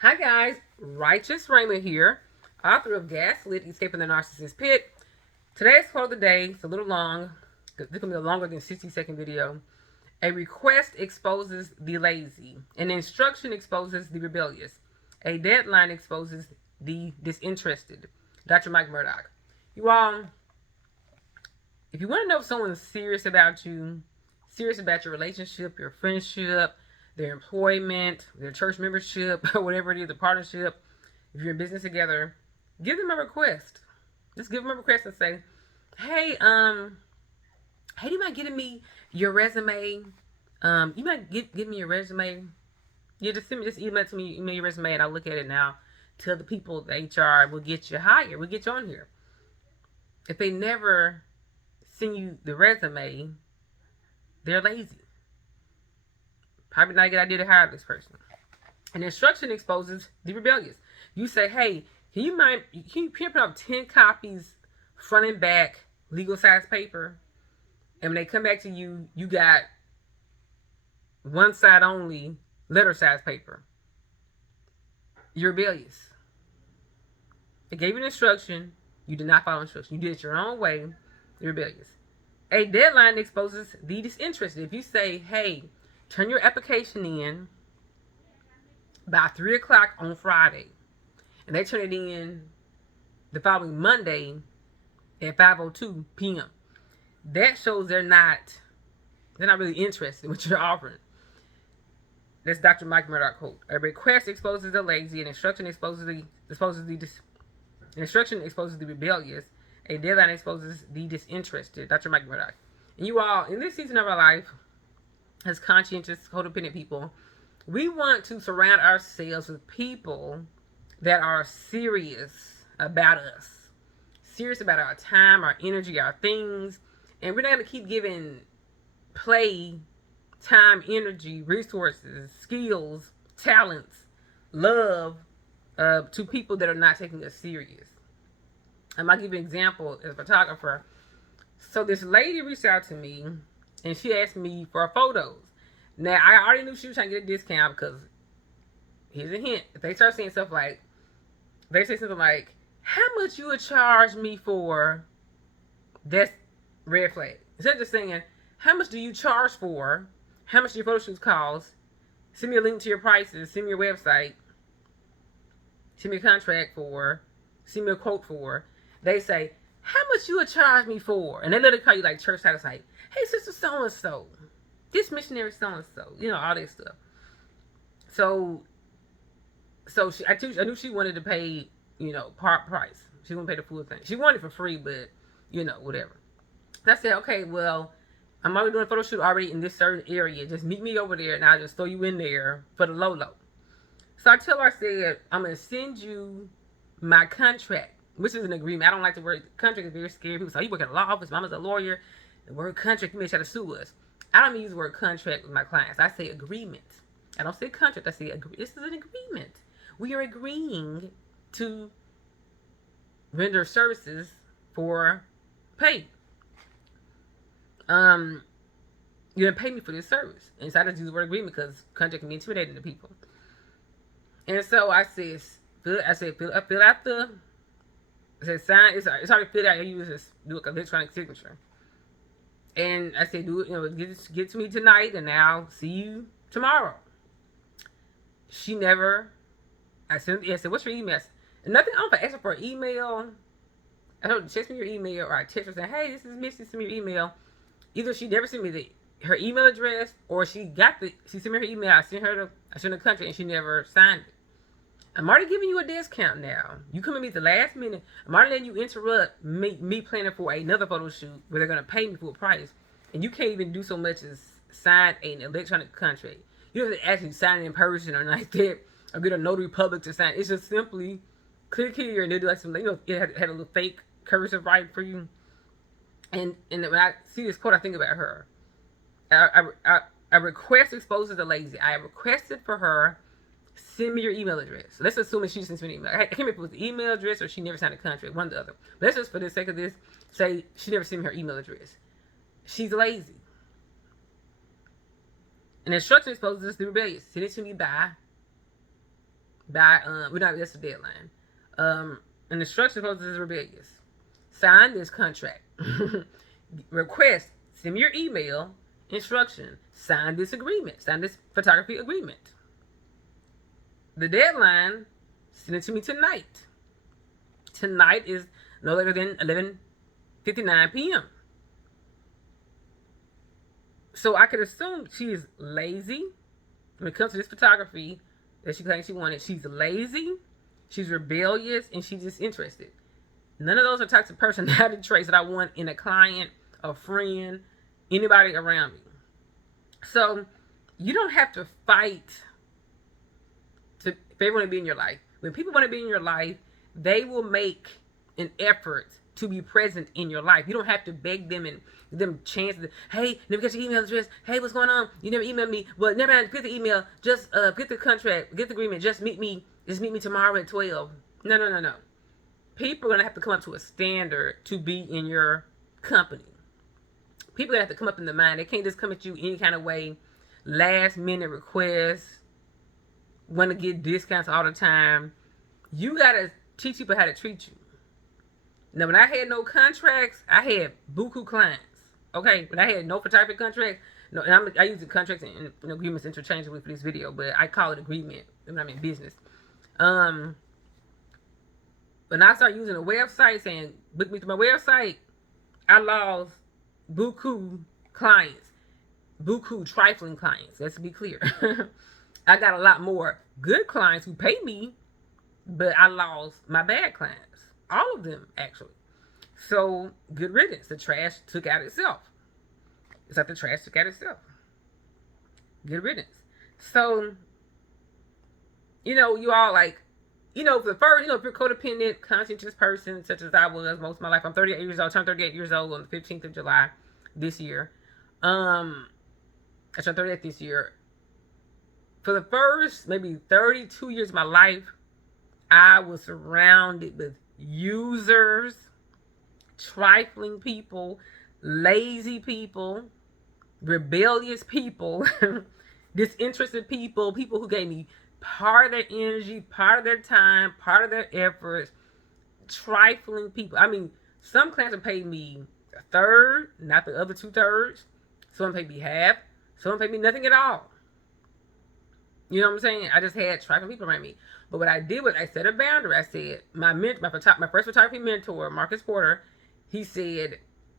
Hi guys, Righteous Raymond here, author of Gaslit, Escaping the Narcissist Pit. Today's quote of the day, it's a little long, this is going to be a longer than 60-second video. A request exposes the lazy. An instruction exposes the rebellious. A deadline exposes the disinterested. Dr. Mike Murdoch. You all, if you want to know if someone's serious about you, serious about your relationship, your friendship, their employment, their church membership, or whatever it is, the partnership, if you're in business together, give them a request. Just give them a request and say, hey, do you mind getting me your resume? You might give me your resume. Yeah, just email it to me, email your resume, and I'll look at it now. Tell the people, the HR will get you hired. We'll get you on here. If they never send you the resume, they're lazy. Probably not a good idea to hire this person. An instruction exposes the rebellious. You say, hey, can you print out 10 copies, front and back, legal size paper? And when they come back to you, you got one side only, letter size paper. You're rebellious. They gave you an instruction. You did not follow instruction. You did it your own way. You're rebellious. A deadline exposes the disinterested. If you say, hey, turn your application in by 3 o'clock on Friday, and they turn it in the following Monday at 5:02 p.m., that shows they're not really interested in what you're offering. That's Dr. Mike Murdoch quote. A request exposes the lazy, an instruction exposes the rebellious, a deadline exposes the disinterested. Dr. Mike Murdoch. And you all, in this season of our life, as conscientious, codependent people, we want to surround ourselves with people that are serious about us, serious about our time, our energy, our things. And we're not going to keep giving play, time, energy, resources, skills, talents, love to people that are not taking us serious. I might give you an example as a photographer. So this lady reached out to me and she asked me for photos. Now, I already knew she was trying to get a discount because, here's a hint, if they start saying stuff like, they say something like, how much you would charge me for, that's red flag. Instead of just saying, how much do you charge for, how much do your photo shoots cost, send me a link to your prices, send me your website, send me a contract for, send me a quote for, they say, how much you would charge me for? And they literally call you like church titles like, hey, sister so-and-so, this missionary so-and-so, all that stuff. So I knew she wanted to pay, part price. She wouldn't pay the full thing. She wanted it for free, but, whatever. So I said, okay, well, I'm already doing a photo shoot already in this certain area. Just meet me over there and I'll just throw you in there for the low. So I tell her, I said, I'm going to send you my contract, which is an agreement. I don't like the word contract. It's very scary. People say, you work at a law office. Mama's a lawyer. The word contract, you may try to sue us. I don't even use the word contract with my clients. I say agreement. I don't say contract. I say this is an agreement. We are agreeing to render services for pay. You're gonna pay me for this service. And so I just use the word agreement because contract can be intimidating to people. And so I said, fill out the. I said sign. It's already filled out. You just do an electronic signature. And I said, do it. Get to me tonight, and I'll see you tomorrow. She never. I said, what's your email? And nothing. I don't know if I asked her for an email. I told her, text me your email, or I text her saying, hey, this is Missy. Send me your email. Either she never sent me her email address, or she sent me her email. I sent her the country, and she never signed it. I'm already giving you a discount now. You come at me at the last minute. I'm already letting you interrupt me planning for another photo shoot where they're going to pay me full price. And you can't even do so much as sign an electronic contract. You don't have to actually sign it in person or like that, or get a notary public to sign. It's just simply click here and they'll do like some, it had a little fake cursive writing for you. And when I see this quote, I think about her. I request exposes the lazy. I requested for her, send me your email address. So let's assume that she sends me an email. I can't remember if it was the email address or she never signed a contract, one or the other. But let's just, for the sake of this, say she never sent me her email address. She's lazy. An instruction exposes the rebellious. Send it to me by by we're not that's the deadline. An instruction process is rebellious. Sign this contract. Request. Send me your email. Instruction. Sign this agreement. Sign this photography agreement. The deadline. Send it to me tonight. Tonight is no later than 11:59 p.m. So I could assume she is lazy when it comes to this photography that she claims she wanted. She's lazy, she's rebellious, and she's disinterested. None of those are types of personality traits that I want in a client, a friend, anybody around me. So you don't have to fight if they want to be in your life. When people want to be in your life, they will make an effort to be present in your life. You don't have to beg them and them chances. Hey, never get your email address. Hey, what's going on? You never emailed me. Well, never mind. Get the email. Just get the contract. Get the agreement. Just meet me. Just meet me tomorrow at 12. No. People are gonna have to come up to a standard to be in your company. People are gonna have to come up in the mind. They can't just come at you any kind of way. Last minute requests. Want to get discounts all the time. You gotta teach people how to treat you. Now, when I had no contracts, I had buku clients. Okay, when I had no photography contracts, no, and I use the contracts and agreements interchangeably for this video, but I call it agreement when I'm in business. When I started using a website saying book me through my website, I lost buku clients, buku trifling clients. Let's be clear. I got a lot more good clients who pay me, but I lost my bad clients. All of them, actually. So, good riddance. The trash took out itself. It's like the trash took out itself. Good riddance. So, you all like, for the first, if you're a codependent, conscientious person, such as I was most of my life. I'm 38 years old. I turned 38 years old on the 15th of July this year. I turned 38 this year. For the first, maybe 32 years of my life, I was surrounded with users, trifling people, lazy people, rebellious people, disinterested people, people who gave me part of their energy, part of their time, part of their efforts, trifling people. I mean, some clients have paid me a third, not the other 2/3. Some paid me half. Some paid me nothing at all. You know what I'm saying? I just had trifling people around me. But what I did was I set a boundary. I said, my first photography mentor, Marcus Porter, he said,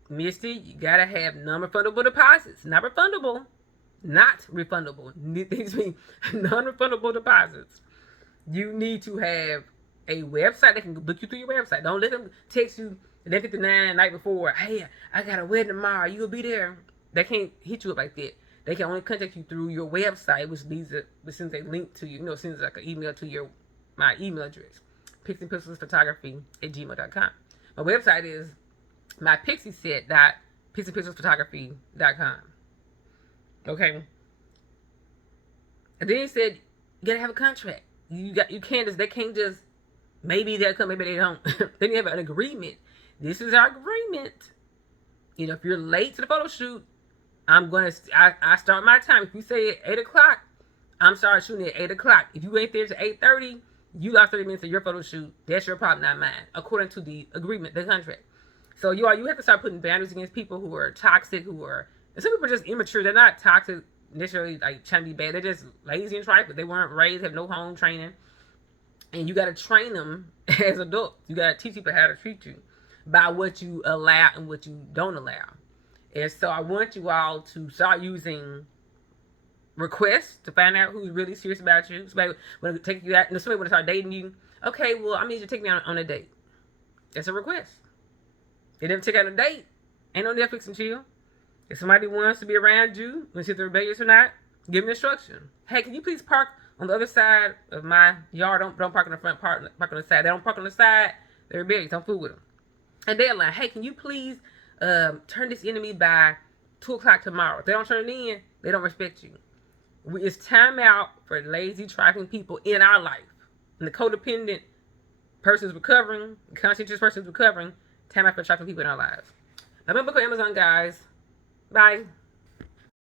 Misty, you got to have non-refundable deposits. Not refundable. Not refundable. These mean non-refundable deposits. You need to have a website that can book you through your website. Don't let them text you at 11:59 the night before. Hey, I got a wedding tomorrow. You'll be there. They can't hit you up like that. They can only contact you through your website, which sends a link to you. Sends like an email to my email address, pixieandpixelsphotography@gmail.com. My website is mypixieset.pixieandpixelsphotography.com. Okay. And then he said, you gotta have a contract. They can't just, maybe they'll come, maybe they don't. Then you have an agreement. This is our agreement. If you're late to the photo shoot, I start my time. If you say at 8 o'clock, I'm starting shooting at 8 o'clock. If you ain't there to 8:30, you lost 30 minutes of your photo shoot. That's your problem, not mine, according to the agreement, the contract. So you have to start putting boundaries against people who are toxic, and some people are just immature. They're not toxic necessarily, like trying to be bad. They're just lazy and trifling. They weren't raised, have no home training. And you got to train them as adults. You got to teach people how to treat you by what you allow and what you don't allow. And so I want you all to start using requests to find out who's really serious about you. Somebody want to take you out, somebody want to start dating you. Okay, well, I need you to take me on a date. That's a request. They never take out a date. Ain't no Netflix and chill. If somebody wants to be around you, when see if they're rebellious or not, give them instruction. Hey, can you please park on the other side of my yard? Don't park on the front, park on the side. They don't park on the side, they're rebellious. Don't fool with them. And they're like, hey, can you please turn this in to me by 2 o'clock tomorrow? If they don't turn it in, they don't respect you. It's time out for lazy, trifling people in our life. And the codependent person's recovering, the conscientious person's recovering. Time out for trifling people in our lives. My book on Amazon, guys. Bye.